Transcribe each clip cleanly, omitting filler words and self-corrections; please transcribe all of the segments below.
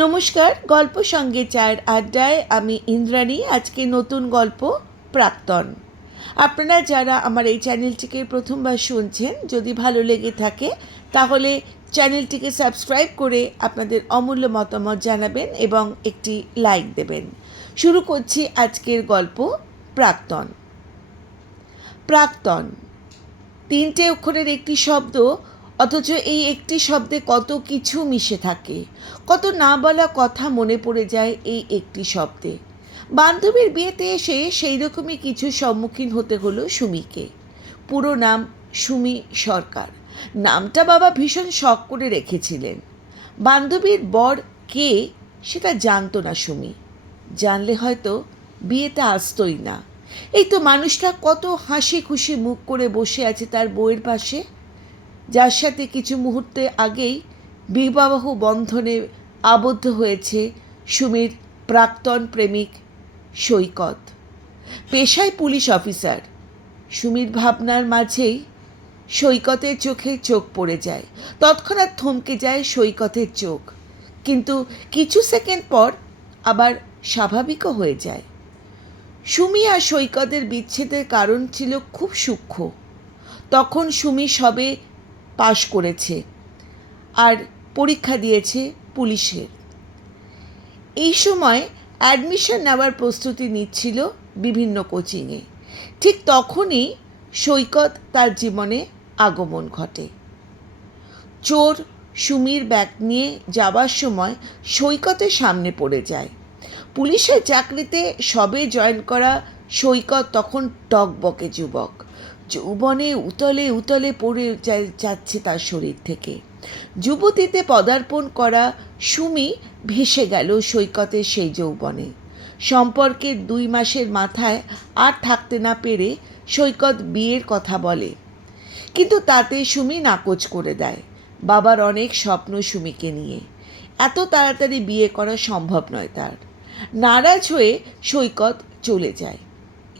নমস্কার, গল্প সঙ্গে চায়ের আড্ডায় আমি ইন্দ্রাণী। আজকে নতুন গল্প প্রাক্তন। আপনারা যারা আমার এই চ্যানেলটিকে প্রথমবার শুনছেন, যদি ভালো লেগে থাকে তাহলে চ্যানেলটিকে সাবস্ক্রাইব করে আপনাদের অমূল্য মতামত জানাবেন এবং একটি লাইক দেবেন। শুরু করছি আজকের গল্প প্রাক্তন। প্রাক্তন তিনটে অক্ষরের একটি শব্দ, অথচ এই একটি শব্দে কত কিছু মিশে থাকে, কত না বলা কথা মনে পড়ে যায় এই একটি শব্দে। বান্ধবীর বিয়েতে এসে সেই রকমই কিছু সম্মুখীন হতে হলো সুমিকে। পুরো নাম সুমি সরকার। নামটা বাবা ভীষণ শখ করে রেখেছিলেন। বান্ধবীর বর কে সেটা জানতো না সুমি। জানলে হয়তো বিয়েতে আসতোই না। এই তো মানুষটা কত হাসি খুশি মুখ করে বসে আছে তার বউয়ের পাশে, যার সাথে কিছু মুহূর্তে আগেই বিবাহ বন্ধনে আবদ্ধ হয়েছে সুমির প্রাক্তন প্রেমিক সৈকত। পেশায় পুলিশ অফিসার। সুমির ভাবনার মাঝেই সৈকতের চোখে চোখ পড়ে যায়। তৎক্ষণাৎ থমকে যায় সৈকতের চোখ, কিন্তু কিছু সেকেন্ড পর আবার স্বাভাবিকও হয়ে যায়। সুমি আর সৈকতের বিচ্ছেদের কারণ ছিল খুব সূক্ষ্ম। তখন সুমি সবে পাশ করেছে আর পরীক্ষা দিয়েছে পুলিশের। এই সময় অ্যাডমিশন নেওয়ার প্রস্তুতি নিচ্ছিল বিভিন্ন কোচিংয়ে। ঠিক তখনই সৈকত তার জীবনে আগমন ঘটে। চোর সুমির ব্যাগ নিয়ে যাওয়ার সময় সৈকতের সামনে পড়ে যায়। পুলিশের চাকরিতে সবে জয়েন করা সৈকত তখন টকবকে যুবক। যৌবনে উতলে উতলে পড়ে যাচ্ছে তার শরীর থেকে। যুবতীতে পদার্পণ করা সুমি ভেসে গেল সৈকতের সেই যৌবনে। সম্পর্কের 2 মাসের মাথায় আর থাকতে না পেরে সৈকত বিয়ের কথা বলে, কিন্তু তাতে সুমি নাকচ করে দেয়। বাবার অনেক স্বপ্ন সুমিকে নিয়ে। এত তাড়াতাড়ি বিয়ে করা সম্ভব নয় তার। নারাজ হয়ে সৈকত চলে যায়।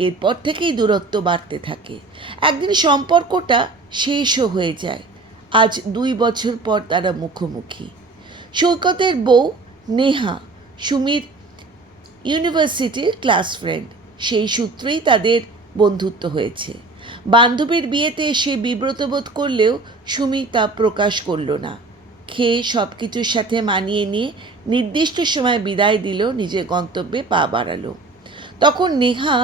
এরপর থেকেই দূরত্ব বাড়তে থাকে। একদিন সম্পর্কটা শেষও হয়ে যায়। আজ 2 বছর পর তারা মুখোমুখি। সৈকতের বউ নেহা সুমির ইউনিভার্সিটির ক্লাস ফ্রেন্ড। সেই সূত্রেই তাদের বন্ধুত্ব হয়েছে। বান্ধবীর বিয়েতে সে বিব্রত বোধ করলেও সুমি তা প্রকাশ করল না। খেয়ে সব কিছুর সাথে মানিয়ে নিয়ে নির্দিষ্ট সময় বিদায় দিল, নিজের গন্তব্যে পা বাড়ালো। তখন নেহা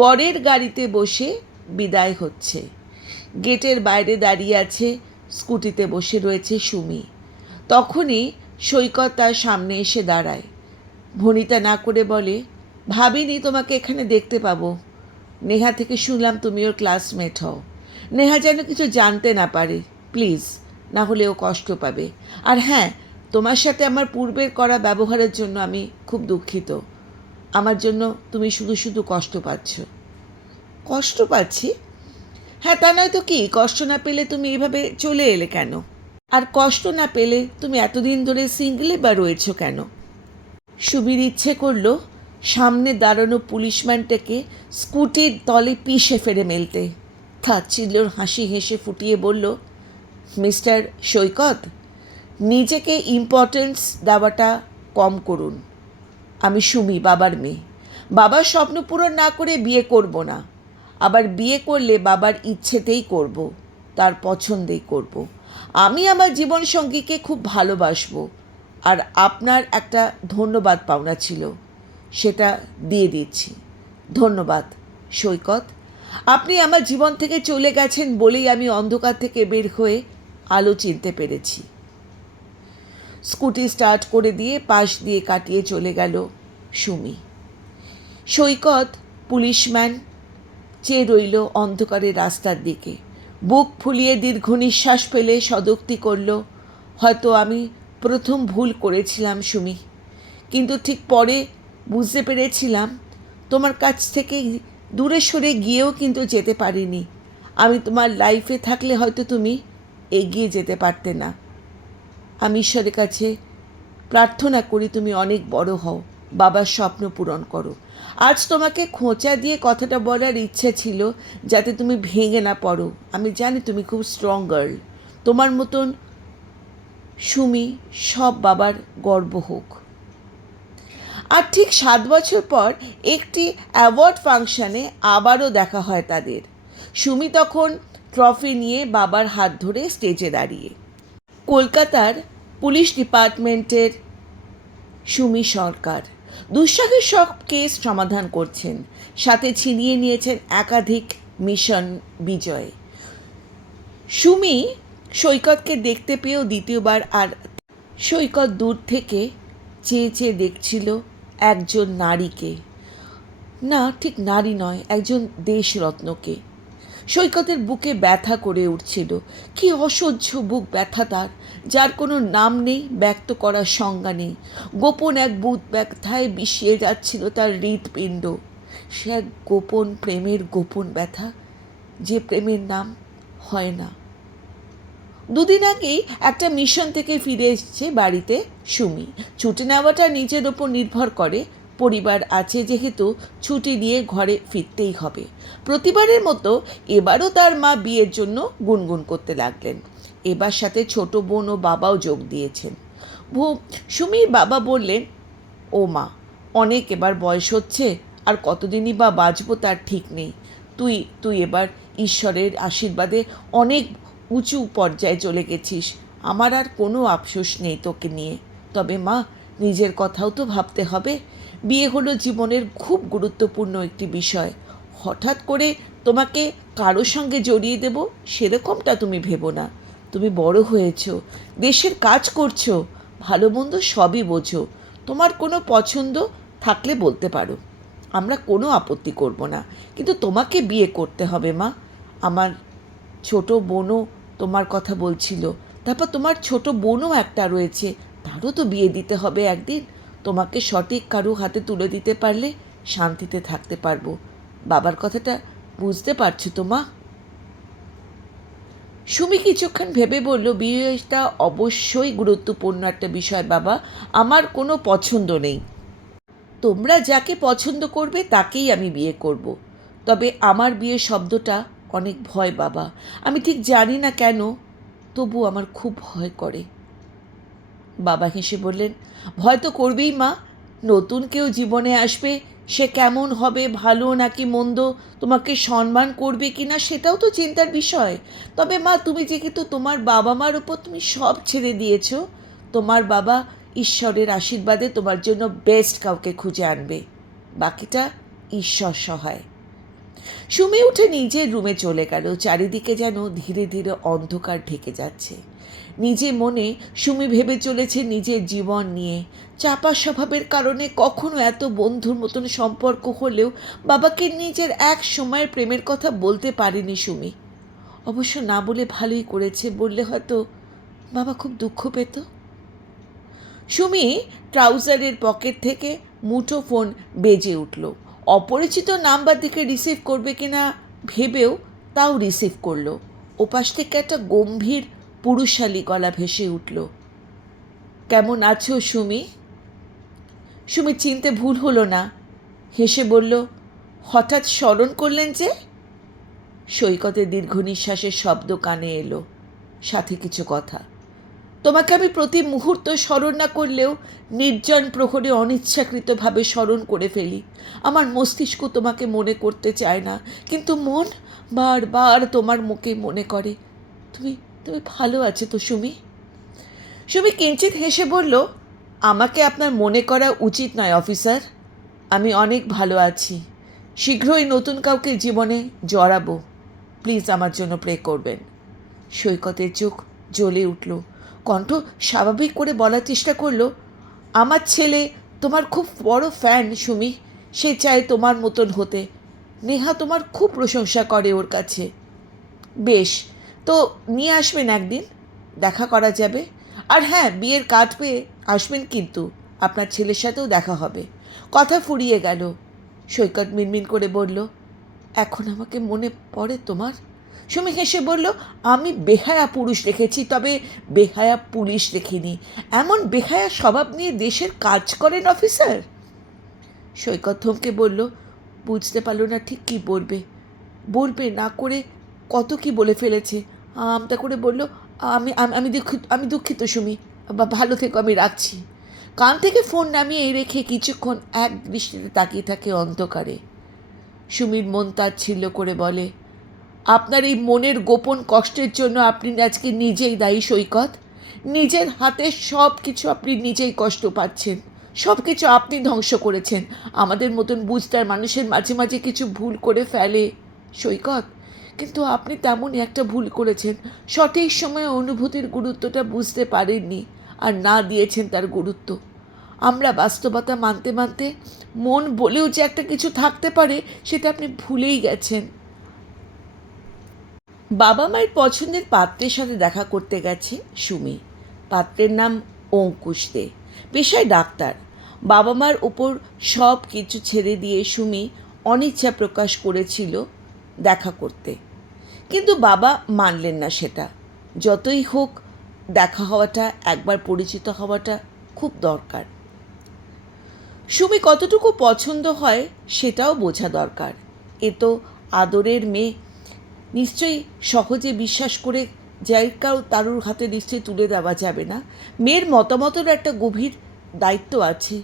বরের গাড়িতে বসে বিদায় হচ্ছে। গেটের বাইরে দাঁড়িয়ে আছে, স্কুটিতে বসে রয়েছে সুমি। তখনই সৈকত তার সামনে এসে দাঁড়ায়। ভনিতা না করে বলে, ভাবিনি তোমাকে এখানে দেখতে পাবো। নেহা থেকে শুনলাম তুমি ওর ক্লাসমেট হও। নেহা যেন কিছু জানতে না পারে, প্লিজ, না হলে ও কষ্ট পাবে। আর হ্যাঁ, তোমার সাথে আমার পূর্বের করা ব্যবহারের জন্য আমি খুব দুঃখিত। আমার জন্য তুমি শুধু শুধু কষ্ট পাচ্ছ। কষ্ট পাচ্ছি? হ্যাঁ, তা নয় তো কি। কষ্ট না পেলে তুমি এভাবে চলে এলে কেন? আর কষ্ট না পেলে তুমি এতদিন ধরে সিঙ্গেলে বা রয়েছো কেন? সুমির ইচ্ছে করলো সামনে দাঁড়ানো পুলিশম্যানটাকে স্কুটির তলে পিষে ফেলে মেলতে। তাচ্ছিল্যের হাসি হেসে ফুটিয়ে বলল, মিস্টার সৈকত, নিজেকে ইম্পর্টেন্স দেওয়াটা কম করুন। আমি সুমি, বাবার মেয়ে। বাবার স্বপ্ন পূরণ না করে বিয়ে করব না। আবার বিয়ে করলে বাবার ইচ্ছেতেই করব, তার পছন্দেই করব। আমি আমার জীবনসঙ্গীকে খুব ভালোবাসবো, আর আপনার একটা ধন্যবাদ পাওনা ছিল, সেটা দিয়ে দিচ্ছি। ধন্যবাদ সৈকত। আপনি আমার জীবন থেকে চলে গেছেন বলেই আমি অন্ধকার থেকে বের হয়ে আলো চিনতে পেরেছি। স্কুটি স্টার্ট করে দিয়ে পাশ দিয়ে কাটিয়ে চলে গেল সুমি। সৈকত পুলিশম্যান চেয়ে রইল অন্ধকারের রাস্তার দিকে। বুক ফুলিয়ে দীর্ঘ নিঃশ্বাস ফেলে সদুক্তি করল, হয়তো আমি প্রথম ভুল করেছিলাম সুমি, কিন্তু ঠিক পরে বুঝতে পেরেছিলাম তোমার কাছ থেকে দূরে সরে গিয়েও কিন্তু যেতে পারিনি। আমি তোমার লাইফে থাকলে হয়তো তুমি এগিয়ে যেতে পারতে না। আমি ঈশ্বরের কাছে প্রার্থনা করি তুমি অনেক বড় হও, বাবার স্বপ্ন পূরণ করো। আজ তোমাকে খোঁচা দিয়ে কথাটা বলার ইচ্ছে ছিল, যাতে তুমি ভেঙে না পড়ো। আমি জানি তুমি খুব স্ট্রং গার্ল। তোমার মতন সুমি সব বাবার গর্ব হোক। আর ঠিক 7 বছর পর একটি অ্যাওয়ার্ড ফাংশানে আবারও দেখা হয় তাদের। সুমি তখন ট্রফি নিয়ে বাবার হাত ধরে স্টেজে দাঁড়িয়ে। কলকাতার পুলিশ ডিপার্টমেন্টের সুমি সরকার দুঃসাহসিক সব কেস সমাধান করছেন, সাথে ছিনিয়ে নিয়েছেন একাধিক মিশন বিজয়। সুমি সৈকতকে দেখতে পেয়েও দ্বিতীয়বার আর সৈকত দূর থেকে চেয়ে চেয়ে দেখছিল একজন নারীকে, না ঠিক নারী নয়, একজন দেশরত্নকে। সৈকতের বুকে ব্যথা করে উঠছিল, কি অসহ্য বুক ব্যথা তার, যার কোনো নাম নেই, ব্যক্ত করার সংজ্ঞা নেই। গোপন এক বুক ব্যথায় বিষিয়ে যাচ্ছিল তার হৃৎপিণ্ড। সে এক গোপন প্রেমের গোপন ব্যথা, যে প্রেমের নাম হয় না। দুদিন আগেই একটা মিশন থেকে ফিরে এসেছে বাড়িতে সুমি। ছুটি নেওয়াটা নিজের ওপর নির্ভর করে, পরিবার আছে যেহেতু ছুটি নিয়ে ঘরে ফিরতেই হবে। প্রতিবারের মতো এবারও তার মা বিয়ের জন্য গুনগুন করতে লাগলেন। এবার সাথে ছোট বোন ও বাবাও যোগ দিয়েছেন। সুমির বাবা বললেন, ও মা, অনেক এবার বয়স হচ্ছে, আর কতদিনই বা বাঁচবো তার ঠিক নেই। তুই এবার ঈশ্বরের আশীর্বাদে অনেক উঁচু পর্যায়ে চলে গেছিস, আমার আর কোনো আফসোস নেই তোকে নিয়ে। তবে মা, নিজের কথাও তো ভাবতে হবে। বিয়ে হলো জীবনের খুব গুরুত্বপূর্ণ একটি বিষয়। হঠাৎ করে তোমাকে কারোর সঙ্গে জড়িয়ে দেব সেরকমটা তুমি ভেবো না। তুমি বড় হয়েছো, দেশের কাজ করছো, ভালো মন্দ সবই বোঝো। তোমার কোনো পছন্দ থাকলে বলতে পারো, আমরা কোনো আপত্তি করব না, কিন্তু তোমাকে বিয়ে করতে হবে মা। আমার ছোট বোনও তোমার কথা বলছিল, তারপর তোমার ছোট বোনও একটা রয়েছে, তারও তো বিয়ে দিতে হবে একদিন। তোমাকে সঠিক কারো হাতে তুলে দিতে পারলে শান্তিতে থাকতে পারবো। বাবার কথাটা বুঝতে পারছো তো মা? সুমি কিছুক্ষণ ভেবে বলল, বিয়েটা অবশ্যই গুরুত্বপূর্ণ একটা বিষয় বাবা, আমার কোনো পছন্দ নেই। তোমরা যাকে পছন্দ করবে তাকেই আমি বিয়ে করব। তবে আমার বিয়ে শব্দটা অনেক ভয় বাবা, আমি ঠিক জানি না কেন, তবু আমার খুব ভয় করে। বাবা হেসে বললেন, ভয় তো করবেই মা, নতুন কেউ জীবনে আসবে, সে কেমন হবে, ভালো নাকি মন্দ, তোমাকে সম্মান করবে কি না সেটাও তো চিন্তার বিষয়। তবে মা, তুমি যেহেতু তোমার বাবা মার উপর তুমি সব ছেড়ে দিয়েছো, তোমার বাবা ঈশ্বরের আশীর্বাদে তোমার জন্য বেস্ট কাউকে খুঁজে আনবে, বাকিটা ঈশ্বর সহায়। সুমি উঠে নিজের রুমে চলে গেল। চারিদিকে যেন ধীরে ধীরে অন্ধকার ঢেকে যাচ্ছে। নিজে মনে সুমি ভেবে চলেছে নিজের জীবন নিয়ে। চাপা স্বভাবের কারণে কখনো এত বন্ধুর মতন সম্পর্ক হলেও বাবাকে নিজের এক সময়ের প্রেমের কথা বলতে পারেনি সুমি। অবশ্য না বলে ভালোই করেছে, বললে হয়তো বাবা খুব দুঃখ পেত। সুমি ট্রাউজারের পকেট থেকে মুঠো ফোন বেজে উঠল। অপরিচিত নাম্বার দেখে রিসিভ করবে কিনা ভেবেও তাও রিসিভ করলো। ওপাশ থেকে একটা গম্ভীর পুরুষালী গলা ভেসে উঠল, কেমন আছো সুমি? সুমি চিনতে ভুল হলো না, হেসে বলল, হঠাৎ স্মরণ করলেন যে? সৈকতের দীর্ঘ নিঃশ্বাসের শব্দ কানে এলো, সাথে কিছু কথা। তোমাকে আমি প্রতি মুহূর্ত স্মরণ না করলেও নির্জন প্রহরে অনিচ্ছাকৃতভাবে স্মরণ করে ফেলি। আমার মস্তিষ্ক তোমাকে মনে করতে চায় না, কিন্তু মন বারবার তোমার মুখে মনে করে। তুমি তুমি ভালো আছো তো সুমি? সুমি কিঞ্চিত হেসে বলল, আমাকে আপনার মনে করা উচিত নয় অফিসার, আমি অনেক ভালো আছি। শীঘ্রই নতুন কাউকে জীবনে জড়াবো, প্লিজ আমার জন্য প্রে করবেন। সৈকতের চোখ জ্বলে উঠল, কণ্ঠ স্বাভাবিক করে বলার চেষ্টা করলো, আমার ছেলে তোমার খুব বড় ফ্যান সুমি, সে চায় তোমার মতন হতে। নেহা তোমার খুব প্রশংসা করে ওর কাছে। বেশ, তো নিয়ে আসবেন একদিন, দেখা করা যাবে। আর হ্যাঁ, বিয়ের কার্ড পেয়ে আসবেন, কিন্তু আপনার ছেলের সাথেও দেখা হবে। কথা ফুরিয়ে গেল। সৈকত মিনমিন করে বলল, এখন আমাকে মনে পড়ে তোমার? সুমি হেসে বলল, আমি বেহায়া পুরুষ রেখেছি, তবে বেহায়া পুলিশ রেখিনি। এমন বেহায়া স্বভাব নিয়ে দেশের কাজ করেন অফিসার? সৈকত থমকে বলল, বুঝতে পারল না ঠিক কী বলবে। বলবে না করে কত কি বলে ফেলেছে। আমতা করে বলল, আমি আমি দুঃখিত সুমি, ভালো থেকো, আমি রাখছি। কান থেকে ফোন নামিয়ে রেখে কিছুক্ষণ এক দৃষ্টিতে তাকিয়ে থাকে অন্ধকারে। সুমির মন তাচ্ছিল্য করে বলে, আপনার এই মনের গোপন কষ্টের জন্য আপনি আজকে নিজেই দায়ী সৈকত। নিজের হাতে সব কিছু আপনি নিজেই কষ্ট পাচ্ছেন, সব কিছু আপনি ধ্বংস করেছেন। আমাদের মতন বুঝদার মানুষের মাঝে মাঝে কিছু ভুল করে ফেলে সৈকত, কিন্তু আপনি তেমনই একটা ভুল করেছেন। সঠিক সময়ে অনুভূতির গুরুত্বটা বুঝতে পারেননি আর না দিয়েছেন তার গুরুত্ব। আমরা বাস্তবতা মানতে মানতে মন বলেও যে একটা কিছু থাকতে পারে সেটা আপনি ভুলেই গেছেন। বাবা মায়ের পছন্দের পাত্রের সাথে দেখা করতে গেছে সুমি। পাত্রের নাম অঙ্কুশ দে, পেশায় ডাক্তার। বাবা মার উপর সব কিছু ছেড়ে দিয়ে সুমি অনিচ্ছা প্রকাশ করেছিল দেখা করতে, কিন্তু বাবা মানলেন না সেটা। যতই হোক দেখা হওয়াটা, একবার পরিচিত হওয়াটা খুব দরকার। সুমি কতটুকু পছন্দ হয় সেটাও বোঝা দরকার। এ তো আদরের মেয়ে, নিশ্চয়ই সহজে বিশ্বাস করে জায়গাও তারুর হাতে নিশ্চয়ই তুলে দেওয়া যাবে না। মেয়ের মতামতের একটা গভীর দায়িত্ব আছে।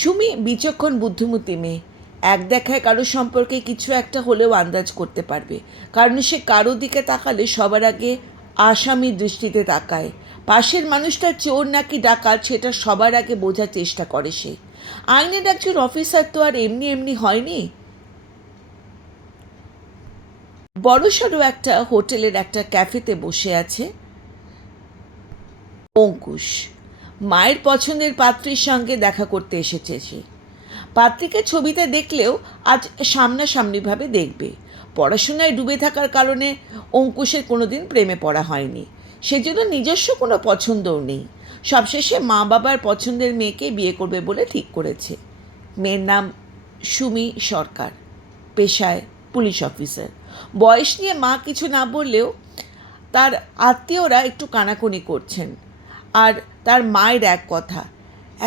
সুমি বিচক্ষণ বুদ্ধিমতী মেয়ে, এক দেখায় কারো সম্পর্কে কিছু একটা হলেও আন্দাজ করতে পারবে, কারণ সে কারো দিকে তাকালে সবার আগে আসামি দৃষ্টিতে তাকায়। পাশের মানুষটা চোর নাকি ডাকাত সেটা সবার আগে বোঝার চেষ্টা করে সে। আইনের একজন অফিসার তো আর এমনি এমনি হয়নি। বড়সড় একটা হোটেলের একটা ক্যাফেতে বসে আছে অঙ্কুশ। মায়ের পছন্দের পাত্রীর সঙ্গে দেখা করতে এসেছে সে। পাত্রীকে ছবিতে দেখলেও আজ সামনাসামনিভাবে দেখবে। পড়াশোনায় ডুবে থাকার কারণে অঙ্কুশের কোনোদিন প্রেমে পড়া হয়নি, সেজন্য নিজস্ব কোনো পছন্দও নেই। সবশেষে মা বাবার পছন্দের মেয়েকে বিয়ে করবে বলে ঠিক করেছে। মেয়ের নাম সুমি সরকার, পেশায় পুলিশ অফিসার। বয়স নিয়ে মা কিছু না বললেও তার আত্মীয়রা একটু কানাকুনি করছেন। আর তার মায়ের এক কথা,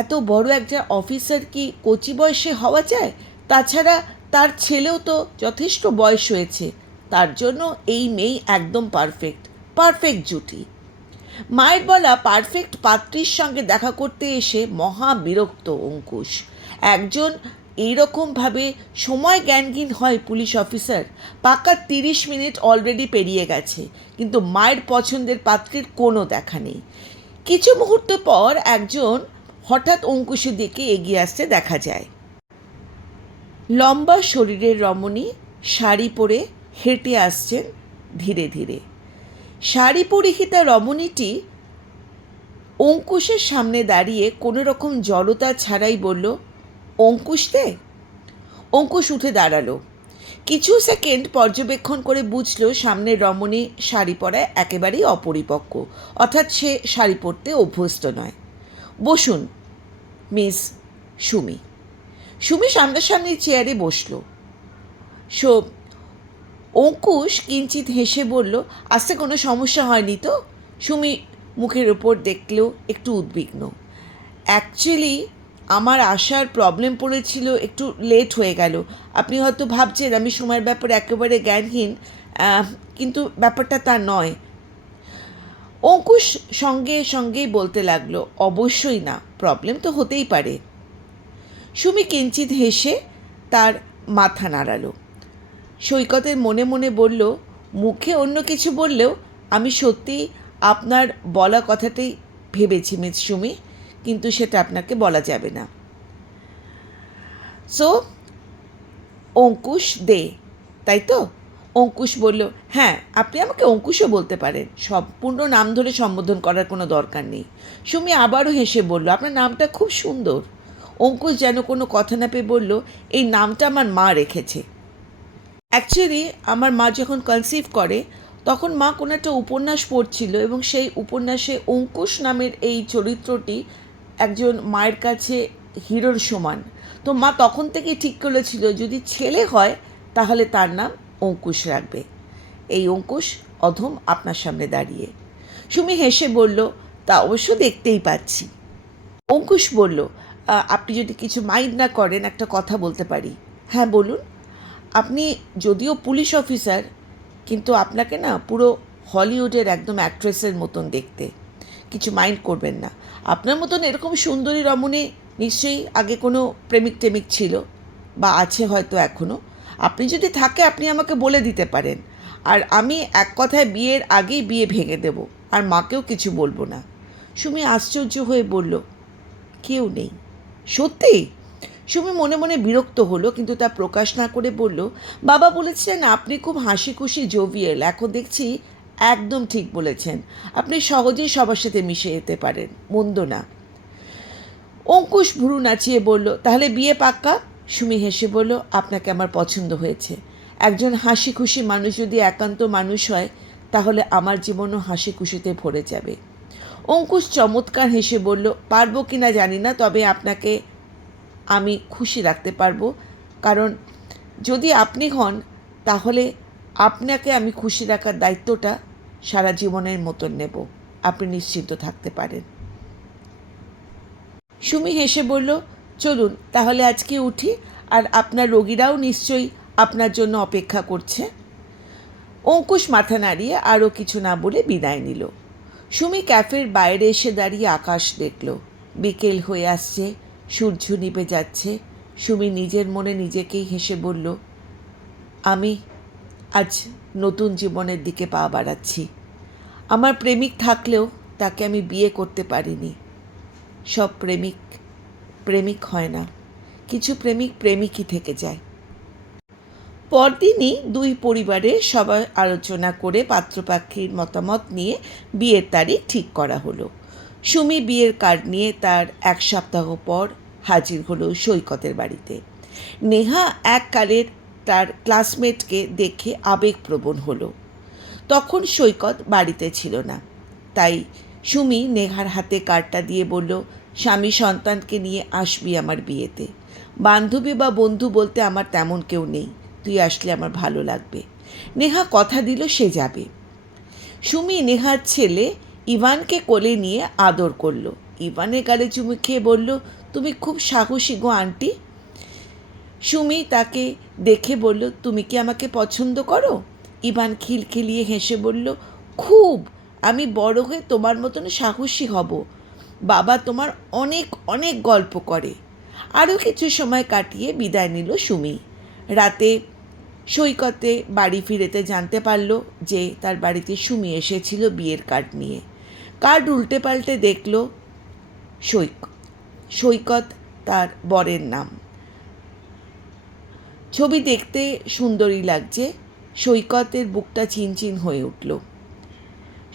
এত বড় একটা অফিসার কি কচি বয়সে হওয়া যায়? তাছাড়া তার ছেলেও তো যথেষ্ট বয়স হয়েছে, তার জন্য এই মেয়ে একদম পারফেক্ট জুটি। মায়ের বলা পারফেক্ট পাত্রীর সঙ্গে দেখা করতে এসে মহা বিরক্ত অঙ্কুশ। একজন এইরকমভাবে সময় জ্ঞানহীন হয় পুলিশ অফিসার? পাক্কা 30 মিনিট অলরেডি পেরিয়ে গেছে, কিন্তু মায়ের পছন্দের পাত্রীর কোনো দেখা নেই। কিছু মুহূর্ত পর একজন হঠাৎ অঙ্কুশের দিকে এগিয়ে আসতে দেখা যায়। লম্বা শরীরের রমণী, শাড়ি পরে হেঁটে আসছেন ধীরে ধীরে। শাড়ি পরিহিতা রমণীটি অঙ্কুশের সামনে দাঁড়িয়ে কোনো রকম জড়তা ছাড়াই বলল, অঙ্কুশ দে। অঙ্কুশ উঠে দাঁড়ালো। কিছু সেকেন্ড পর্যবেক্ষণ করে বুঝলো সামনের রমণী শাড়ি পরায় একেবারেই অপরিপক্ক, অর্থাৎ সে শাড়ি পরতে অভ্যস্ত নয়। বসুন মিস সুমি। সুমি সামনাসামনি চেয়ারে বসল। অঙ্কুশ কিঞ্চিত হেসে বলল, আসতে কোনো সমস্যা হয়নি তো? সুমি মুখের ওপর দেখলেও একটু উদ্বিগ্ন। অ্যাকচুয়ালি আমার আসার প্রবলেম পড়েছিল, একটু লেট হয়ে গেল। আপনি হয়তো ভাবছেন আমি সময়ের ব্যাপারে একেবারে জ্ঞানহীন, কিন্তু ব্যাপারটা তা নয়। অঙ্কুশ সঙ্গেই বলতে লাগলো, অবশ্যই না, প্রবলেম তো হতেই পারে। সুমি কিঞ্চিত হেসে তার মাথা নাড়ালো। সৈকতের মনে মনে বলল, মুখে অন্য কিছু বললেও আমি সত্যি আপনার বলা কথাটাই ভেবেছি মিস সুমি, কিন্তু সেটা আপনাকে বলা যাবে না। সো অঙ্কুশ দে, তাই তো? অঙ্কুশ বলল, হ্যাঁ, আপনি আমাকে অঙ্কুশও বলতে পারেন, সম্পূর্ণ নাম ধরে সম্বোধন করার কোনো দরকার নেই। সুমি আবারও হেসে বলল, আপনার নামটা খুব সুন্দর। অঙ্কুশ যেন কোনো কথা না পেয়ে বলল, এই নামটা আমার মা রেখেছে। অ্যাকচুয়ালি আমার মা যখন কনসিভ করে তখন মা কোনো একটা উপন্যাস পড়ছিল এবং সেই উপন্যাসে অঙ্কুশ নামের এই চরিত্রটি একজন মায়ের কাছে হিরোর সমান। তো মা তখন থেকেই ঠিক করেছিল যদি ছেলে হয় তাহলে তার নাম অঙ্কুশ রাখবে। এই অঙ্কুশ অধম আপনার সামনে দাঁড়িয়ে। সুমি হেসে বলল, তা অবশ্য দেখতেই পাচ্ছি। অঙ্কুশ বলল, আপনি যদি কিছু মাইন্ড না করেন একটা কথা বলতে পারি? হ্যাঁ বলুন। আপনি যদিও পুলিশ অফিসার, কিন্তু আপনাকে না পুরো হলিউডের একদম অ্যাক্ট্রেসের মতন দেখতে। কিছু মাইন্ড করবেন না। আপনার মতন এরকম সুন্দরী রমণী নিশ্চয়ই আগে কোনো প্রেমিক টেমিক ছিল, বা আছে হয়তো এখনও। আপনি যদি থাকে আপনি আমাকে বলে দিতে পারেন, আর আমি এক কথায় বিয়ের আগেই বিয়ে ভেঙে দেব, আর মাকেও কিছু বলবো না। সুমি আশ্চর্য হয়ে বলল, কেউ নেই? সত্যি? সুমি মনে মনে বিরক্ত হলো, কিন্তু তা প্রকাশ না করে বলল, বাবা বলেছিলেন আপনি খুব হাসি খুশি জোভিয়েল, এখন দেখছি একদম ঠিক বলেছেন। আপনি সহজেই সবার সাথে মিশে যেতে পারেন, মন্দ না। অঙ্কুশ ভুরু নাচিয়ে বলল, তাহলে বিয়ে পাক্কা? সুমি হেসে বলল, আপনাকে আমার পছন্দ হয়েছে। একজন হাসি খুশি মানুষ যদি একান্ত মানুষ হয়, তাহলে আমার জীবনও হাসি খুশিতে ভরে যাবে। অঙ্কুশ চমৎকার হেসে বলল, পারবো কি না জানি না, তবে আপনাকে আমি খুশি রাখতে পারবো, কারণ যদি আপনি হন তাহলে আপনাকে আমি খুশি রাখার দায়িত্বটা সারা জীবনের মতন নেব। আপনি নিশ্চিন্ত থাকতে পারেন। সুমি হেসে বলল, চলুন তাহলে আজকে উঠি, আর আপনার রোগীরাও নিশ্চয়ই আপনার জন্য অপেক্ষা করছে। অঙ্কুশ মাথা নাড়িয়ে আরও কিছু না বলে বিদায় নিল। সুমি ক্যাফের বাইরে এসে দাঁড়িয়ে আকাশ দেখল। বিকেল হয়ে আসছে, সূর্য নিভে যাচ্ছে। সুমি নিজের মনে নিজেকেই হেসে বলল, আমি আজ নতুন জীবনের দিকে পা বাড়াচ্ছি। আমার প্রেমিক থাকলেও তাকে আমি বিয়ে করতে পারিনি। সব প্রেমিক প্রেমিক হয় না, কিছু প্রেমিক প্রেমিকই থেকে যায়। পরদিনই দুই পরিবারে সবাই আলোচনা করে পাত্রপাত্রীর মতামত নিয়ে বিয়ের তারিখ ঠিক করা হলো। সুমি বিয়ের কার্ড নিয়ে তার এক সপ্তাহ পর হাজির হলো সৈকতের বাড়িতে। নেহা এককালের তার ক্লাসমেটকে দেখে আবেগপ্রবণ হলো। তখন সৈকত বাড়িতে ছিল না, তাই সুমি নেহার হাতে কার্ডটা দিয়ে বলল, স্বামী সন্তানকে নিয়ে আসবি আমার বিয়েতে। বান্ধবী বা বন্ধু বলতে আমার তেমন কেউ নেই, তুই আসলে আমার ভালো লাগবে। নেহা কথা দিল সে যাবে। সুমি নেহার ছেলে ইভানকে কোলে নিয়ে আদর করল। ইভানের গালে চুমু খেয়ে বলল, তুমি খুব সাহসী গো আন্টি। সুমি তাকে দেখে বলল, তুমি কি আমাকে পছন্দ করো? ইভান খিলখিলিয়ে হেসে বলল, খুব। আমি বড় হয়ে তোমার মতন সাহসী হব। বাবা তোমার অনেক অনেক গল্প করে। আরও কিছু সময় কাটিয়ে বিদায় নিল সুমি। রাতে সৈকতে বাড়ি ফিরেতে জানতে পারল যে তার বাড়িতে সুমি এসেছিল বিয়ের কার্ড নিয়ে। কার্ড উল্টে পাল্টে দেখল সৈকত তার বরের নাম। ছবি দেখতে সুন্দরী লাগছে। সৈকতের বুকটা চিনচিন হয়ে উঠল।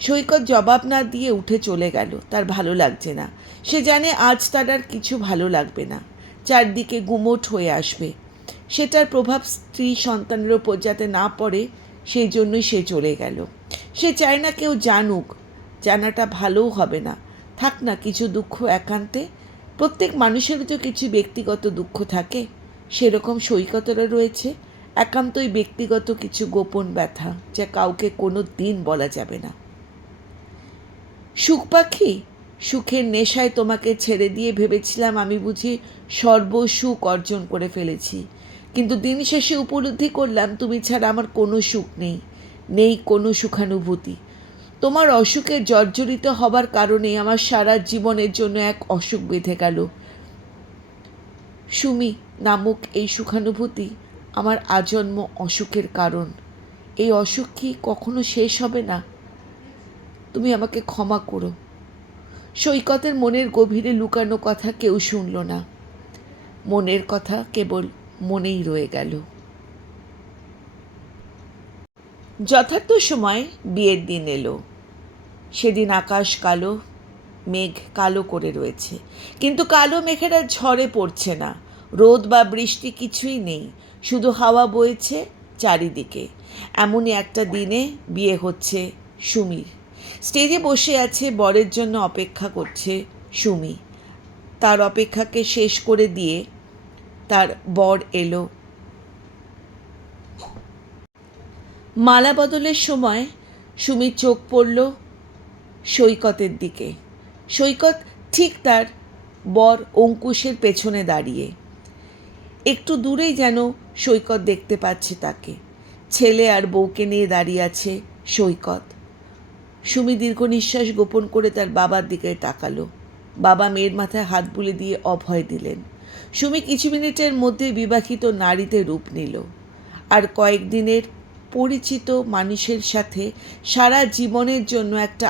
সৈকত জবাব না দিয়ে উঠে চলে গেল। তার ভালো লাগছে না। সে জানে আজ তার আর কিছু ভালো লাগবে না, চারদিকে গুমোট হয়ে আসবে। সেটার প্রভাব স্ত্রী সন্তানের ওপর যাতে না পড়ে, সেই জন্যই সে চলে গেল। সে চায় না কেউ জানুক, জানাটা ভালোও হবে না। থাক না কিছু দুঃখ একান্তে। প্রত্যেক মানুষেরও তো কিছু ব্যক্তিগত দুঃখ থাকে, সেরকম সৈকতেরও রয়েছে একান্তই ব্যক্তিগত কিছু গোপন ব্যথা, যা কাউকে কোনো দিন বলা যাবে না। সুখ পাখি, সুখের নেশায় তোমাকে ছেড়ে দিয়ে ভেবেছিলাম আমি বুঝি সর্বসুখ অর্জন করে ফেলেছি, কিন্তু দিন শেষে উপলব্ধি করলাম তুমি ছাড়া আমার কোনো সুখ নেই, নেই কোনো সুখানুভূতি। তোমার অসুখে জর্জরিত হবার কারণে আমার সারা জীবনের জন্য এক অসুখ বেঁধে গেল। সুমি নামক এই সুখানুভূতি আমার আজন্ম অসুখের কারণ। এই অসুখ কি কখনো শেষ হবে না? তুমি আমাকে ক্ষমা করো। সৈকতের মনের গভীরে লুকানো কথা কেউ শুনল না। মনের কথা কেবল মনেই রয়ে গেল। যথার্থ সময় বিয়ের দিন এলো। সেদিন আকাশ কালো, মেঘ কালো করে রয়েছে, কিন্তু কালো মেঘের আর ঝড়ে পড়ছে না। রোদ বা বৃষ্টি কিছুই নেই, শুধু হাওয়া বইছে চারিদিকে। এমনই একটা দিনে বিয়ে হচ্ছে সুমির। স্টেজে বসে আছে, বরের জন্য অপেক্ষা করছে সুমি। তার অপেক্ষাকে শেষ করে দিয়ে তার বর এলো। মালা বদলের সময় সুমির চোখ পড়ল সৈকতের দিকে। সৈকত ঠিক তার বর অঙ্কুশের পেছনে দাঁড়িয়ে। একটু দূরেই যেন সৈকত দেখতে পাচ্ছে তাকে। ছেলে আর বউকে নিয়ে দাঁড়িয়ে আছে সৈকত। সুমি দীর্ঘ নিঃশ্বাস গোপন করে তার বাবার দিকে তাকালো। বাবা মেয়ের মাথায় হাত বুলে দিয়ে অভয় দিলেন। সুমি কিছু মিনিটের মধ্যে বিবাহিত নারীতে রূপ নিল, আর কয়েকদিনের পরিচিত মানুষের সাথে সারা জীবনের জন্য একটা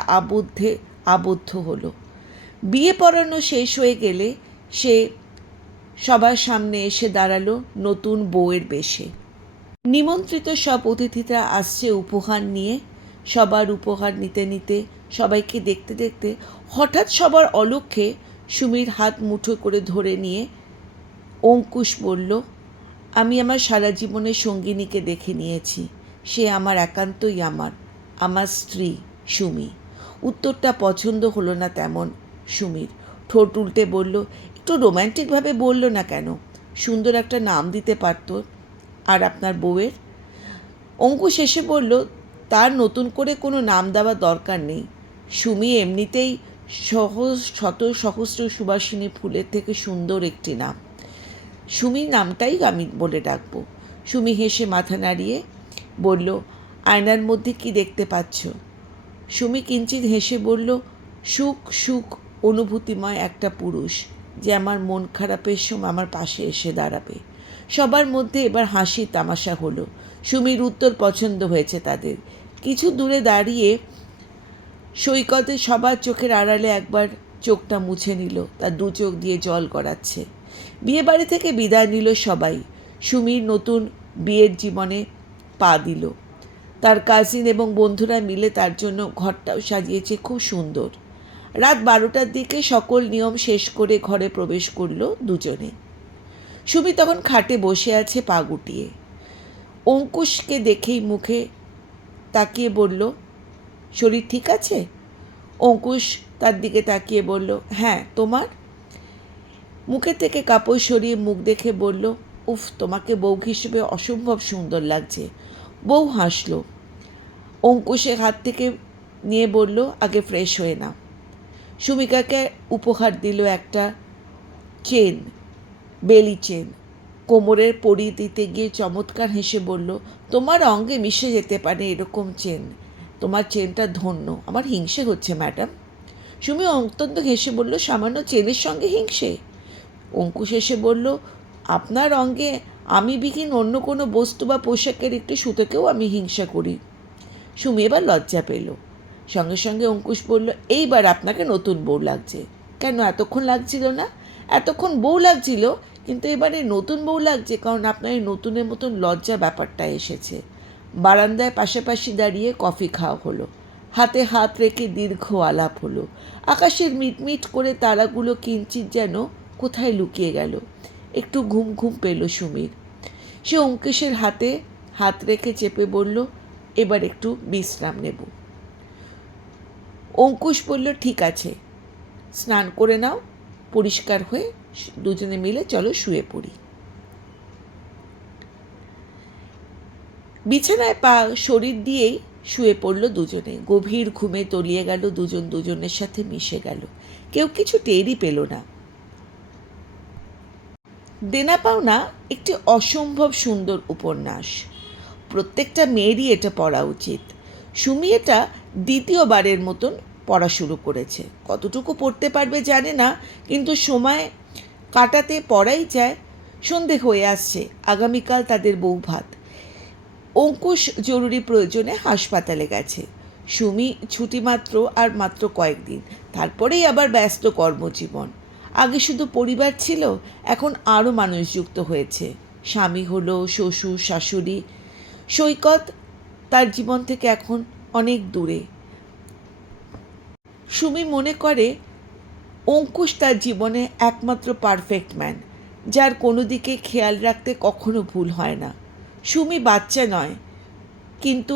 আবদ্ধ হলো। বিয়ে পড়ানো শেষ হয়ে গেলে সে সবার সামনে এসে দাঁড়ালো নতুন বউয়ের বেশে। নিমন্ত্রিত সব অতিথিরা আসছে উপহার নিয়ে। সবার উপহার নিতে নিতে, সবাইকে দেখতে দেখতে হঠাৎ সবার অলক্ষ্যে সুমির হাত মুঠো করে ধরে নিয়ে অঙ্কুশ বলল, আমি আমার সারা জীবনের সঙ্গিনীকে দেখে নিয়েছি। সে আমার একান্তই আমার স্ত্রী সুমি। উত্তরটা পছন্দ হলো না তেমন সুমির। ঠোঁট উল্টে বলল, একটু রোম্যান্টিকভাবে বলল না কেন? সুন্দর একটা নাম দিতে পারত। আর আপনার বউয়ের? অঙ্কুশ এসে বলল, তার নতুন করে কোনো নাম দেওয়ার দরকার নেই। সুমি এমনিতেই শত সহস্র সুবাসিনী ফুলের থেকে সুন্দর একটি নাম। সুমি নামটাই আমি বলে ডাকবো। সুমি হেসে মাথা নাড়িয়ে বলল, আয়নার মধ্যে কি দেখতে পাচ্ছ? সুমি কিঞ্চিৎ হেসে বলল, সুখ অনুভূতিময় একটা পুরুষ, যে আমার মন খারাপের সময় আমার পাশে এসে দাঁড়াবে। সবার মধ্যে এবার হাসি তামাশা হলো। সুমির উত্তর পছন্দ হয়েছে তাদের। কিছু দূরে দাঁড়িয়ে সৈকতে সবার চোখের আড়ালে একবার চোখটা মুছে নিল। তার দু চোখ দিয়ে জল গড়াচ্ছে। বিয়ে বাড়ি থেকে বিদায় নিল সবাই। সুমির নতুন বিয়ের জীবনে পা দিল। তার কাজিন এবং বন্ধুরা মিলে তার জন্য ঘরটাও সাজিয়েছে খুব সুন্দর। রাত 12টার দিকে সকল নিয়ম শেষ করে ঘরে প্রবেশ করল দুজনে। সুমি তখন খাটে বসে আছে পা গুটিয়ে। অঙ্কুশকে দেখেই মুখে তাকিয়ে বলল, শরীর ঠিক আছে? অঙ্কুশ তার দিকে তাকিয়ে বলল, হ্যাঁ, তোমার? মুখের থেকে কাপড় সরিয়ে মুখ দেখে বলল, উফ, তোমাকে বউ হিসেবে অসম্ভব সুন্দর লাগছে। বউ হাসল। অঙ্কুশের হাত থেকে নিয়ে বলল, আগে ফ্রেশ হয়ে নাও। সুমিকাকে উপহার দিল একটা চেন, বেলি চেন। কোমরের পরিয়ে দিতে গিয়ে চমৎকার হেসে বলল, তোমার অঙ্গে মিশে যেতে পারে এরকম চেন। তোমার চেনটা ধন্য। আমার হিংসে হচ্ছে ম্যাডাম। সুমি অত্যন্ত হেসে বলল, সামান্য চেনের সঙ্গে হিংসে? অঙ্কুশ এসে বলল, আপনার অঙ্গে আমি বিহীন অন্য কোনো বস্তু বা পোশাকের একটি সুতোকেও আমি হিংসা করি। সুমি এবার লজ্জা পেল। সঙ্গে সঙ্গে অঙ্কুশ বলল, এইবার আপনাকে নতুন বউ লাগছে। কেন এতক্ষণ লাগছিল না? এতক্ষণ বউ লাগছিল, কিন্তু এবারে নতুন বউ লাগছে, কারণ আপনার এই নতুনের মতন লজ্জা ব্যাপারটা এসেছে। বারান্দায় পাশাপাশি দাঁড়িয়ে কফি খাওয়া হলো। হাতে হাত রেখে দীর্ঘ আলাপ হলো। আকাশের মিটমিট করে তারাগুলো কিঞ্চিৎ যেন কোথায় লুকিয়ে গেল। একটু ঘুম ঘুম পেল সুমির। সে অঙ্কুশের হাতে হাত রেখে চেপে বলল, এবার একটু বিশ্রাম নেব। অঙ্কুশ বলল, ঠিক আছে, স্নান করে নাও, পরিষ্কার হয়ে দুজনে মিলে চলো শুয়ে পড়ি। বিছানায় পা শরীর দিয়েই শুয়ে পড়ল দুজনে। গভীর ঘুমে তলিয়ে গেল দুজন দুজনের সাথে মিশে গেল। কেউ কিছু টেরই পেল না। দেনা পাওনা একটি অসম্ভব সুন্দর উপন্যাস। প্রত্যেকটা মেয়েরই এটা পড়া উচিত। সুমি এটা দ্বিতীয়বারের মতন পড়া শুরু করেছে। কতটুকু পড়তে পারবে জানে না, কিন্তু সময় কাটাতে পড়াই যায়। সন্ধে হয়ে আসছে। আগামীকাল তাদের বৌভাত। অঙ্কুশ জরুরি প্রয়োজনে হাসপাতালে গেছে। সুমি ছুটি মাত্র কয়েকদিন, তারপরেই আবার ব্যস্ত কর্মজীবন। আগে শুধু পরিবার ছিল, এখন আরও মানুষ যুক্ত হয়েছে। স্বামী হলো, শ্বশুর শাশুড়ি। সৈকত তার জীবন থেকে এখন অনেক দূরে। সুমি মনে করে অঙ্কুশ তার জীবনে একমাত্র পারফেক্ট ম্যান, যার কোনো দিকে খেয়াল রাখতে কখনো ভুল হয় না। সুমি বাচ্চা নয়, কিন্তু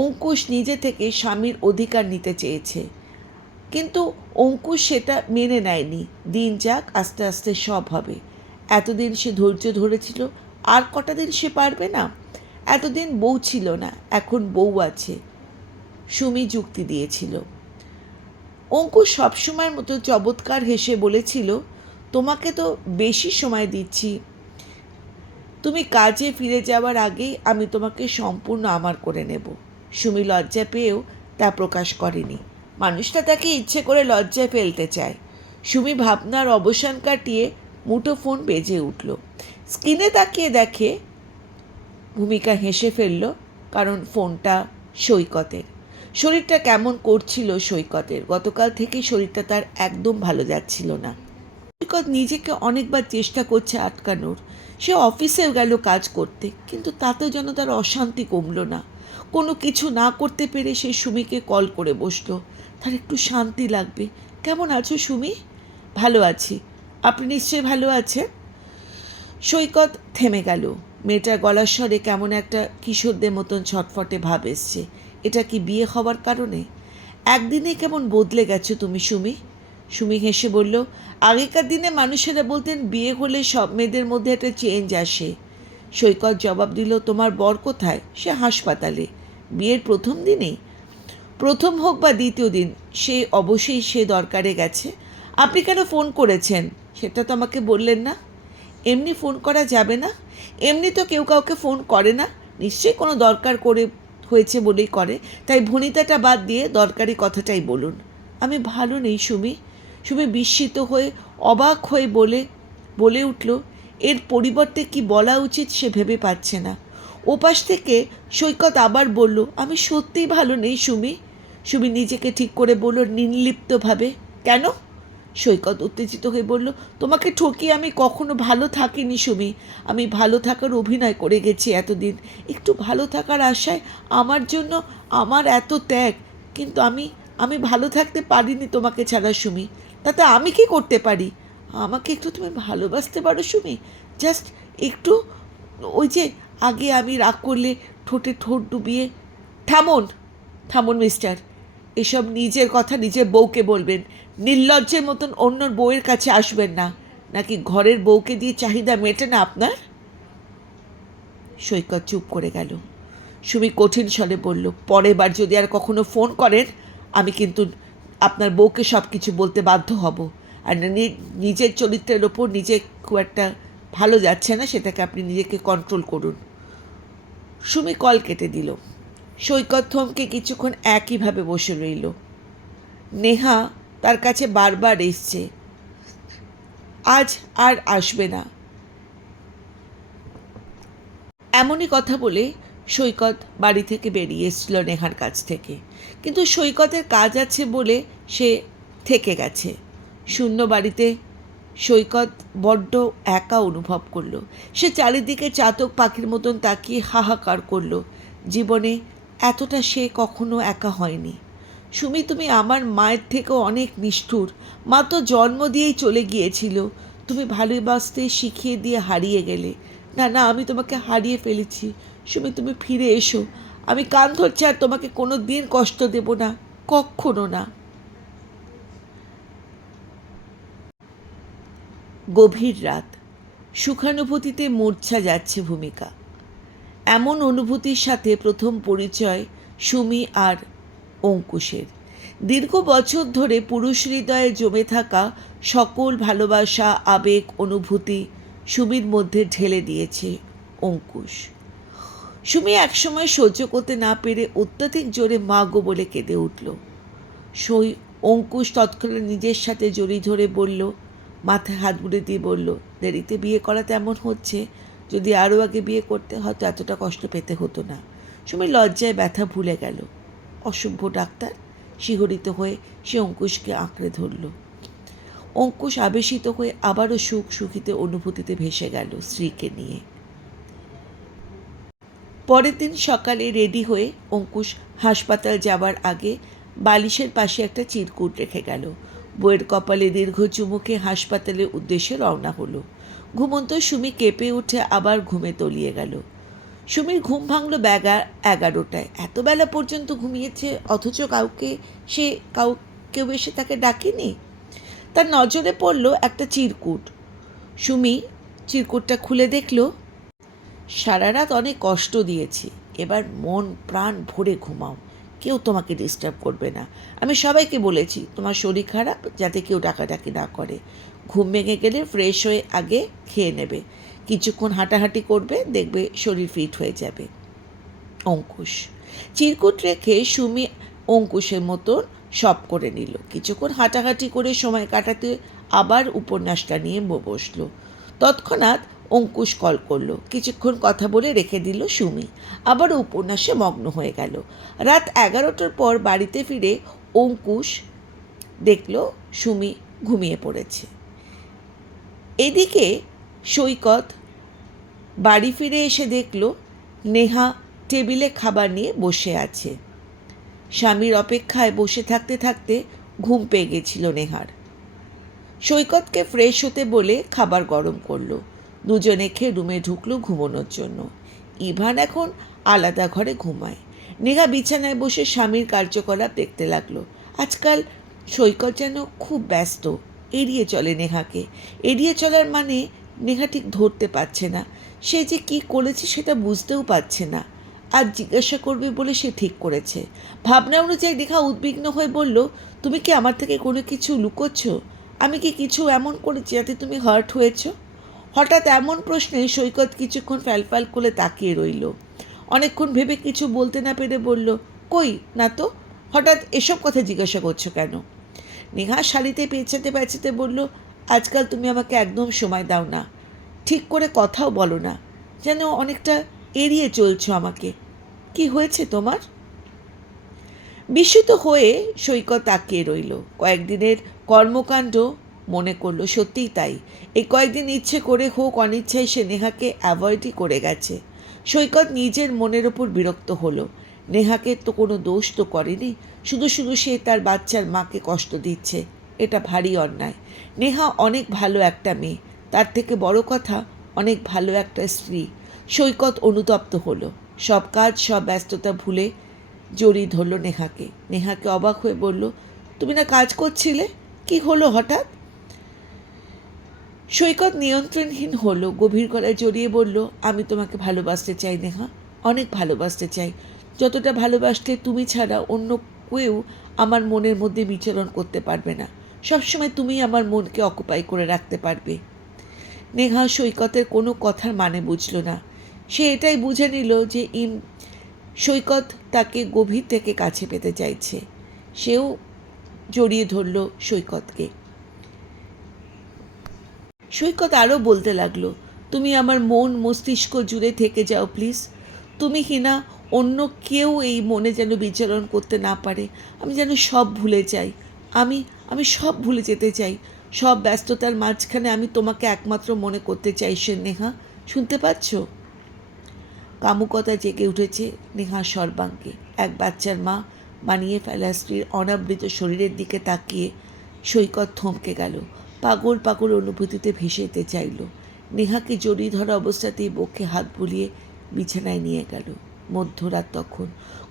অঙ্কুশ নিজে থেকে স্বামীর অধিকার নিতে চেয়েছে, কিন্তু অঙ্কুশ সেটা মেনে নেয়নি। দিন যাক, আস্তে আস্তে সব হবে। এতদিন সে ধৈর্য ধরেছিল, আর কটা দিন সে পারবে না? এতদিন বউ ছিল না, এখন বউ আছে। সুমি যুক্তি দিয়েছিল। অঙ্কুশ সবসময়ের মতো চমৎকার হেসে বলেছিল, তোমাকে তো বেশি সময় দিচ্ছি। তুমি কাজে ফিরে যাওয়ার আগেই আমি তোমাকে সম্পূর্ণ আমার করে নেব। সুমি লজ্জা পেয়েও তা প্রকাশ করেনি। মানুষটা তাকে ইচ্ছে করে লজ্জায় ফেলতে চায়। সুমি ভাবনার অবসান কাটিয়ে মুঠোফোন বেজে উঠল। স্ক্রিনে তাকিয়ে দেখে ভূমিকা হেসে ফেলল, কারণ ফোনটা সৈকতের। শরীরটা কেমন করছিল সৈকতের। গতকাল থেকে শরীরটা তার একদম ভালো যাচ্ছিল না। সৈকত নিজেকে অনেকবার চেষ্টা করছে আটকানোর। সে অফিসেও গেল কাজ করতে, কিন্তু তাতেও যেন তার অশান্তি কমল না। কোনো কিছু না করতে পেরে সে সুমিকে কল করে বসলো। তার একটু শান্তি লাগবে। কেমন আছো সুমি? ভালো আছি। আপনি নিশ্চয়ই ভালো আছেন? সৈকত থেমে গেল। মেয়েটার গলার স্বরে কেমন একটা কিশোরদের মতন ছটফটে ভাব এসছে। এটা কি বিয়ে হওয়ার কারণে? একদিনে কেমন বদলে গেছো তুমি সুমি। সুমি হেসে বলল, আগেকার দিনে মানুষেরা বলতেন বিয়ে হলে সব মেয়েদের মধ্যে একটা চেঞ্জ আসে। সৈকত জবাব দিল, তোমার বর কোথায়? সে হাসপাতালে। বিয়ের প্রথম দিনেই? প্রথম হোক বা দ্বিতীয় দিন, সে অবশ্যই সে দরকারে গেছে। আপনি কেন ফোন করেছেন সেটা তো আমাকে বললেন না। এমনি ফোন করা যাবে না? এমনি তো কেউ কাউকে ফোন করে না। নিশ্চয়ই কোনো দরকার করে হয়েছে বলেই করে। তাই ভনিতাটা বাদ দিয়ে দরকারি কথাটাই বলুন। আমি ভালো নেই সুমি। সুমি বিস্মিত হয়ে অবাক হয়ে বলে উঠল, এর পরিবর্তে কি বলা উচিত সে ভেবে পাচ্ছে না। ওপাশ থেকে সৈকত আবার বলল, আমি সত্যিই ভালো নেই সুমি। সুমি নিজেকে ঠিক করে বলল নির্লিপ্তভাবে, কেন? সৈকত উত্তেজিত হয়ে বলল, তোমাকে ঠকিয়ে আমি কখনো ভালো থাকিনি সুমি। আমি ভালো থাকার অভিনয় করে গেছি এতদিন। একটু ভালো থাকার আশায় আমার জন্য আমার এত ত্যাগ। কিন্তু আমি ভালো থাকতে পারিনি তোমাকে ছাড়া সুমি। তাতে আমি কি করতে পারি? আমাকে একটু তুমি ভালোবাসতে পারো সুমি? জাস্ট একটু। ওই যে আগে আমি রাগ করলে ঠোঁটে ঠোঁট ডুবিয়ে। থামুন, থামুন মিস্টার। এসব নিজের কথা নিজের বউকে বলবেন। নির্লজ্জের মতন অন্যর বউয়ের কাছে আসবেন না। নাকি ঘরের বউকে দিয়ে চাহিদা মেটে না আপনার? সৈকত চুপ করে গেল। সুমি কঠিন স্বরে বলল, পরের বার যদি আর কখনো ফোন করেন, আমি কিন্তু আপনার বউকে সব কিছু বলতে বাধ্য হব। আর নিজের চরিত্রের ওপর নিজে খুব একটা ভালো যাচ্ছে না, সেটাকে আপনি নিজেকে কন্ট্রোল করুন। সুমি কল কেটে দিল। সৈকত থমকে কিছুক্ষণ একইভাবে বসে রইল। নেহা তার কাছে বারবার এসছে, আজ আর আসবে না এমনই কথা বলে সৈকত বাড়ি থেকে বেরিয়ে এসেছিল নেহার কাছ থেকে। কিন্তু সৈকতের কাজ আছে বলে সে থেকে গেছে। শূন্য বাড়িতে সৈকত বড্ড একা অনুভব করলো। সে চারিদিকে চাতক পাখির মতন তাকিয়ে হাহাকার করলো। জীবনে এতটা সে কখনো একা হয়নি। সুমি, তুমি আমার মায়ের থেকেও অনেক নিষ্ঠুর। মা তো জন্ম দিয়েই চলে গিয়েছিল। তুমি ভালোবাসতে শিখিয়ে দিয়ে হারিয়ে গেলে। না না, আমি তোমাকে হারিয়ে ফেলেছি। সুমি, তুমি ফিরে এসো। আমি কান ধরছি, আর তোমাকে কোনো দিন কষ্ট দেব না, কখনো না। গভীর রাত। সুখানুভূতিতে মূর্ছা যাচ্ছে ভূমিকা। এমন অনুভূতির সাথে প্রথম পরিচয় সুমি আর অঙ্কুশের। দীর্ঘ বছর ধরে পুরুষ হৃদয়ে জমে থাকা সকল ভালোবাসা, আবেগ, অনুভূতি সুমির মধ্যে ঢেলে দিয়েছে অঙ্কুশ। সুমি একসময় সহ্য করতে না পেরে অত্যাধিক জোরে মা গো বলে কেঁদে উঠল। অঙ্কুশ তৎক্ষণাৎ নিজের সাথে জড়িয়ে ধরে বলল, মাথায় হাত বুড়ে দিয়ে বলল, দেরিতে বিয়ে করা তেমন হচ্ছে। যদি আরও আগে বিয়ে করতে হয়তো এতটা কষ্ট পেতে হতো না। সুমি লজ্জায় ব্যথা ভুলে গেল। অসভ্য ডাক্তার। শিহরিত হয়ে সে অঙ্কুশকে আঁকড়ে ধরল। অঙ্কুশ আবেশিত হয়ে আবারও সুখিতে অনুভূতিতে ভেসে গেল স্ত্রীকে নিয়ে। পরের দিন সকালে রেডি হয়ে অঙ্কুশ হাসপাতাল যাবার আগে বালিশের পাশে একটা চিরকুট রেখে গেল। বইয়ের কপালে দীর্ঘ চুমুকে হাসপাতালের উদ্দেশ্যে রওনা হলো। ঘুমন্ত সুমি কেঁপে উঠে আবার ঘুমে তলিয়ে গেল। সুমির ঘুম ভাঙল 11টায়। এত বেলা পর্যন্ত ঘুমিয়েছে, অথচ কেউ এসে তাকে ডাকেনি। তার নজরে পড়ল একটা চিরকুট। সুমি চিরকুটটা খুলে দেখল, সারা রাত অনেক কষ্ট দিয়েছি, এবার মন প্রাণ ভরে ঘুমাও। কেউ তোমাকে ডিস্টার্ব করবে না। আমি সবাইকে বলেছি তোমার শরীর খারাপ, যাতে কেউ ডাকাডাকি না করে। ঘুম ভেঙে গেলে ফ্রেশ হয়ে আগে খেয়ে নেবে, কিছুক্ষণ হাঁটাহাঁটি করবে, দেখবে শরীর ফিট হয়ে যাবে। অঙ্কুশ। চিরকুট রেখে সুমি অঙ্কুশের মতন সব করে নিল। কিছুক্ষণ হাঁটাহাঁটি করে সময় কাটাতে আবার উপন্যাসটা নিয়ে বসলো। তৎক্ষণাৎ অঙ্কুশ কল করলো। কিছুক্ষণ কথা বলে রেখে দিল সুমি। আবারও উপন্যাসে মগ্ন হয়ে গেল। রাত 11টার পর বাড়িতে ফিরে অঙ্কুশ দেখল সুমি ঘুমিয়ে পড়েছে। এদিকে সৈকত বাড়ি ফিরে এসে দেখল নেহা টেবিলে খাবার নিয়ে বসে আছে। স্বামীর অপেক্ষায় বসে থাকতে থাকতে ঘুম পেয়ে গেছিল নেহার। সৈকতকে ফ্রেশ হতে বলে খাবার গরম করলো। দুজনে খেয়ে রুমে ঢুকলো ঘুমানোর জন্য। ইভান এখন আলাদা ঘরে ঘুমায়। নেহা বিছানায় বসে স্বামীর কার্যকলাপ দেখতে লাগলো। আজকাল সৈকত যেন খুব ব্যস্ত, এড়িয়ে চলে নেহাকে। এড়িয়ে চলার মানে নেহা ঠিক ধরতে পারছে না। সে যে কি করেছে সেটা বুঝতেও পারছে না। আজ জিজ্ঞাসা করবে বলে সে ঠিক করেছে। ভাবনা অনুযায়ী নেহা উদ্বিগ্ন হয়ে বলল, তুমি কি আমার থেকে কোনো কিছু লুকোচ্ছ? আমি কি কিছু এমন করেছি যাতে তুমি হার্ট হয়েছ? হঠাৎ এমন প্রশ্নে সৈকত কিছুক্ষণ ফ্যালফ্যাল করে তাকিয়ে রইল। অনেকক্ষণ ভেবে কিছু বলতে না পেরে বলল, কই না তো, হঠাৎ এসব কথা জিজ্ঞাসা করছো কেন? নেহা শাড়িতে পেঁচাতে পেঁচাতে বলল, আজকাল তুমি আমাকে একদম সময় দাও না, ঠিক করে কথাও বলো না, যেন অনেকটা এড়িয়ে চলছো আমাকে। কি হয়েছে তোমার? বিস্মিত হয়ে সৈকত তাকিয়ে রইল। কয়েকদিনের কর্মকাণ্ড মনে করলো সত্যিই তাই। এই কয়েকদিন ইচ্ছে করে হোক অনিচ্ছায় সে নেহাকে অ্যাভয়েডই করে গেছে। সৈকত নিজের মনের ওপর বিরক্ত হলো। নেহাকে তো কোনো দোষ তো করেনি, শুধু শুধু সে তার বাচ্চার মাকে কষ্ট দিচ্ছে। এটা ভারী অন্যায়। নেহা অনেক ভালো একটা মেয়ে, তার থেকে বড় কথা অনেক ভালো একটা স্ত্রী। সৈকত অনুতপ্ত হলো। সব কাজ সব ব্যস্ততা ভুলে জড়িয়ে ধরল নেহাকে। নেহাকে অবাক হয়ে বলল, তুমি না কাজ করছিলে, কি হলো হঠাৎ? সৈকত নিয়ন্ত্রণহীন হলো। গভীর গলায় জড়িয়ে বলল, আমি তোমাকে ভালোবাসতে চাই নেহা, অনেক ভালোবাসতে চাই। যতটা ভালোবাসলে তুমি ছাড়া অন্য কেউ আমার মনের মধ্যে বিচরণ করতে পারবে না। সবসময় তুমি আমার মনকে অকুপাই করে রাখতে পারবে। নেহা সৈকতের কোনো কথার মানে বুঝল না। সে এটাই বুঝে নিল যে সৈকত তাকে গভীর থেকে কাছে পেতে চাইছে। সেও জড়িয়ে ধরল সৈকতকে। সৈকত আরও বলতে লাগলো, তুমি আমার মন মস্তিষ্ক জুড়ে থেকে যাও প্লিজ। তুমি কিনা অন্য কেউ এই মনে যেন বিচরণ করতে না পারে। আমি যেন সব ভুলে যাই। আমি সব ভুলে যেতে চাই। সব ব্যস্ততার মাঝখানে আমি তোমাকে একমাত্র মনে করতে চাই নেহা, শুনতে পাচ্ছ? কামুকতা জেগে উঠেছে নেহার সর্বাঙ্গে। এক বাচ্চার মা বানিয়ে ফেলা স্ত্রীর অনাবৃত শরীরের দিকে তাকিয়ে সৈকত থমকে গেল। পাগল পাগল অনুভূতিতে ভেসে যেতে চাইল। নেহাকে জড়িয়ে ধরা অবস্থাতেই বক্ষে হাত বুলিয়ে বিছানায় নিয়ে গেল। মধ্যরাত তখন।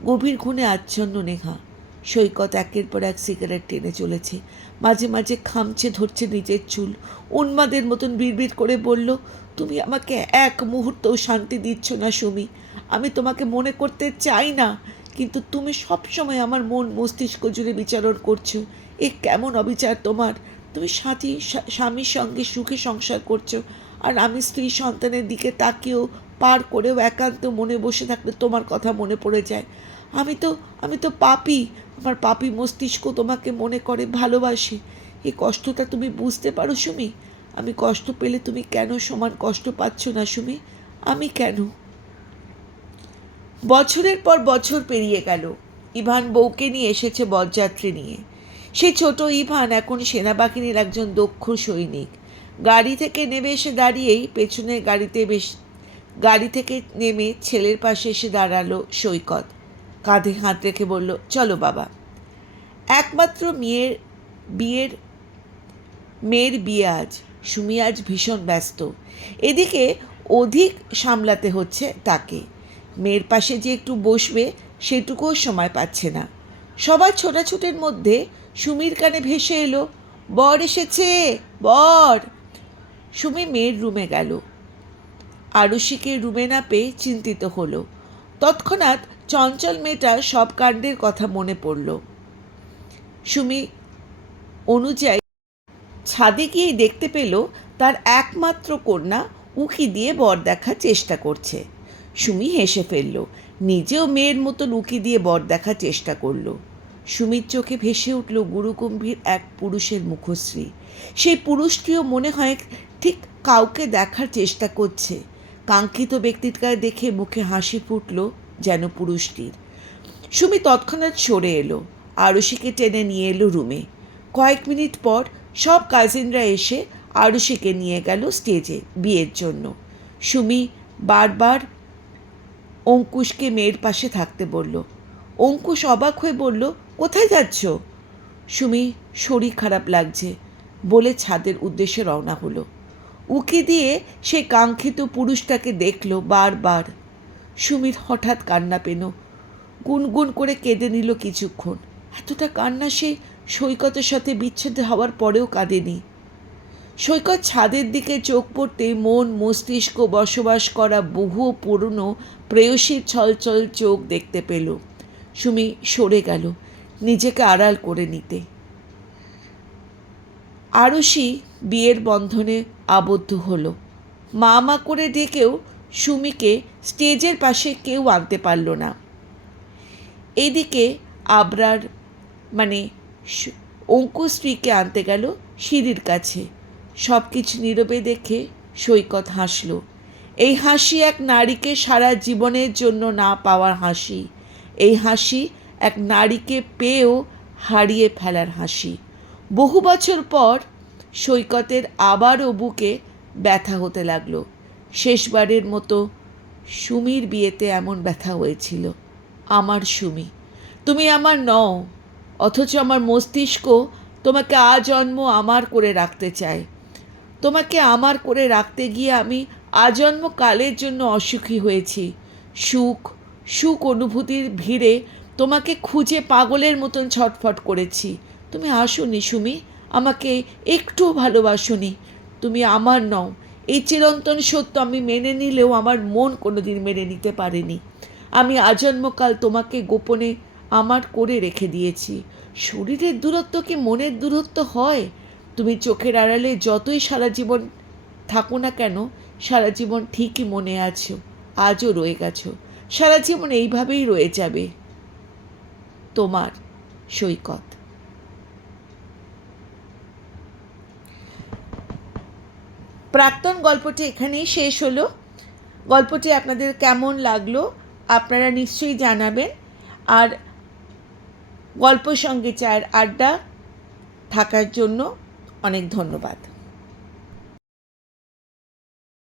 গভীর ঘুমে আচ্ছন্ন নেহা। সৈকত একের পর এক সিগারেট টেনে চলেছে। মাঝে মাঝে খামচে ধরছে নিজের চুল। উন্মাদের মতন বিড়বিড় করে বলল, তুমি আমাকে এক মুহূর্তও শান্তি দিচ্ছ না সুমি। আমি তোমাকে মনে করতে চাই না, কিন্তু তুমি সবসময় আমার মন মস্তিষ্ক জুড়ে বিচরণ করছো। এ কেমন অবিচার তোমার? তুমি স্বামীর সঙ্গে সুখে সংসার করছো, আর আমি স্ত্রী সন্তানের দিকে তাকিয়েও পার করেও একান্ত মনে বসে থাকলে তোমার কথা মনে পড়ে যায়। আমি তো পাপী। আমার পাপী মস্তিষ্ক তোমাকে মনে করে, ভালোবাসে। এই কষ্টটা তুমি বুঝতে পারো সুমি? আমি কষ্ট পেলে তুমি কেন সমান কষ্ট পাচ্ছ না সুমি? আমি কেন? বছরের পর বছর পেরিয়ে গেল। ইভান বউকে নিয়ে এসেছে বরযাত্রী নিয়ে। সেই ছোট ইভান এখন সেনাবাহিনীর একজন দক্ষ সৈনিক। গাড়ি থেকে নেমে এসে দাঁড়িয়েই পেছনের গাড়ি থেকে নেমে ছেলের পাশে এসে দাঁড়ালো সৈকত। কাঁধে হাত রেখে বলল, চলো বাবা। একমাত্র মেয়ের বিয়ে আজ। সুমি আজ ভীষণ ব্যস্ত। এদিকে অধিক সামলাতে হচ্ছে তাকে। মেয়ের পাশে যে একটু বসবে সেটুকুও সময় পাচ্ছে না। সবার ছোটাছুটির মধ্যে সুমির কানে ভেসে এলো, বর এসেছে, বর। সুমি মেয়ের রুমে গেল। আরুষিকে রুমে না পেয়ে চিন্তিত হলো। তৎক্ষণাৎ চঞ্চল মেয়েটার সব কাণ্ডের কথা মনে পড়ল। সুমি অনুযায়ী ছাদে গিয়ে দেখতে পেল তার একমাত্র কন্যা উকি দিয়ে বর দেখার চেষ্টা করছে। সুমি হেসে ফেলল। নিজেও মেয়ের মতন উকি দিয়ে বর দেখার চেষ্টা করল। সুমির চোখে ভেসে উঠল গুরুগম্ভীর এক পুরুষের মুখশ্রী। সেই পুরুষটিও মনে হয় ঠিক কাউকে দেখার চেষ্টা করছে। কাঙ্ক্ষিত ব্যক্তিটাকে দেখে মুখে হাসি ফুটল যেন পুরুষটির। সুমি তৎক্ষণাৎ সরে এলো, আরুষিকে টেনে নিয়ে এলো রুমে। কয়েক মিনিট পর সব কাজিনরা এসে আরুষিকে নিয়ে গেল স্টেজে বিয়ের জন্য। সুমি বারবার অঙ্কুশকে মেয়ের পাশে থাকতে বলল। অঙ্কুশ অবাক হয়ে বলল, কোথায় যাচ্ছ? সুমি শরীর খারাপ লাগছে বলে ছাদের উদ্দেশ্যে রওনা হলো। উকি দিয়ে সেই কাঙ্ক্ষিত পুরুষটাকে দেখল বারবার। সুমির হঠাৎ কান্না পেল। গুনগুন করে কেঁদে নিল কিছুক্ষণ। এতটা কান্না সে সৈকতের সাথে বিচ্ছেদ হওয়ার পরেও কাঁদেনি। সৈকত ছাদের দিকে চোখ পড়তেই মন মস্তিষ্ক বসবাস করা বহু পুরনো প্রেয়সীর ছলছল চোখ দেখতে পেল। সুমি সরে গেল নিজেকে আড়াল করে নিতে। আরুষি বিয়ের বন্ধনে আবদ্ধ হলো। মা মা করে ডেকেও সুমিকে স্টেজের পাশে কেউ আনতে পারল না। এদিকে আবরার অঙ্কুশ স্ত্রীকে আনতে গেল সিঁড়ির কাছে। সব কিছু নীরবে দেখে সৈকত হাসল। এই হাসি এক নারীকে সারা জীবনের জন্য না পাওয়ার হাসি। এই হাসি এক নারীকে পেয়েও হারিয়ে ফেলার হাসি। বহু বছর পর সৈকতের আবারও বুকে ব্যথা হতে লাগলো। শেষবারের মতো সুমির বিয়েতে এমন ব্যথা হয়েছিল। আমার সুমি, তুমি আমার নও, অথচ আমার মস্তিষ্ক তোমাকে আজন্ম আমার করে রাখতে চায়। তোমাকে আমার করে রাখতে গিয়ে আমি আজন্ম কালের জন্য অসুখী হয়েছি। সুখ অনুভূতির ভিড়ে তোমাকে খুঁজে পাগলের মতন ছটফট করেছি। তুমি আসোনি সুমি, আমাকে একটুও ভালোবাসোনি। তুমি আমার নও, এই চিরন্তন সত্য আমি মেনে নিলেও আমার মন কোনোদিন মেনে নিতে পারেনি। আমি আজন্মকাল তোমাকে গোপনে আমার করে রেখে দিয়েছি। শরীরের দূরত্ব কি মনের দূরত্ব হয়? তুমি চোখের আড়ালে যতই সারা জীবন থাকো না কেন, সারা জীবন ঠিকই মনে আছো, আজও রয়ে গেছো, সারা জীবন এইভাবেই রয়ে যাবে। তোমার সৈকত। প্রাক্তন গল্পটি এখানেই শেষ হলো। গল্পটি আপনাদের কেমন লাগলো আপনারা নিশ্চয়ই জানাবেন। আর গল্প সঙ্গে চায়ের আড্ডা থাকার জন্য অনেক ধন্যবাদ।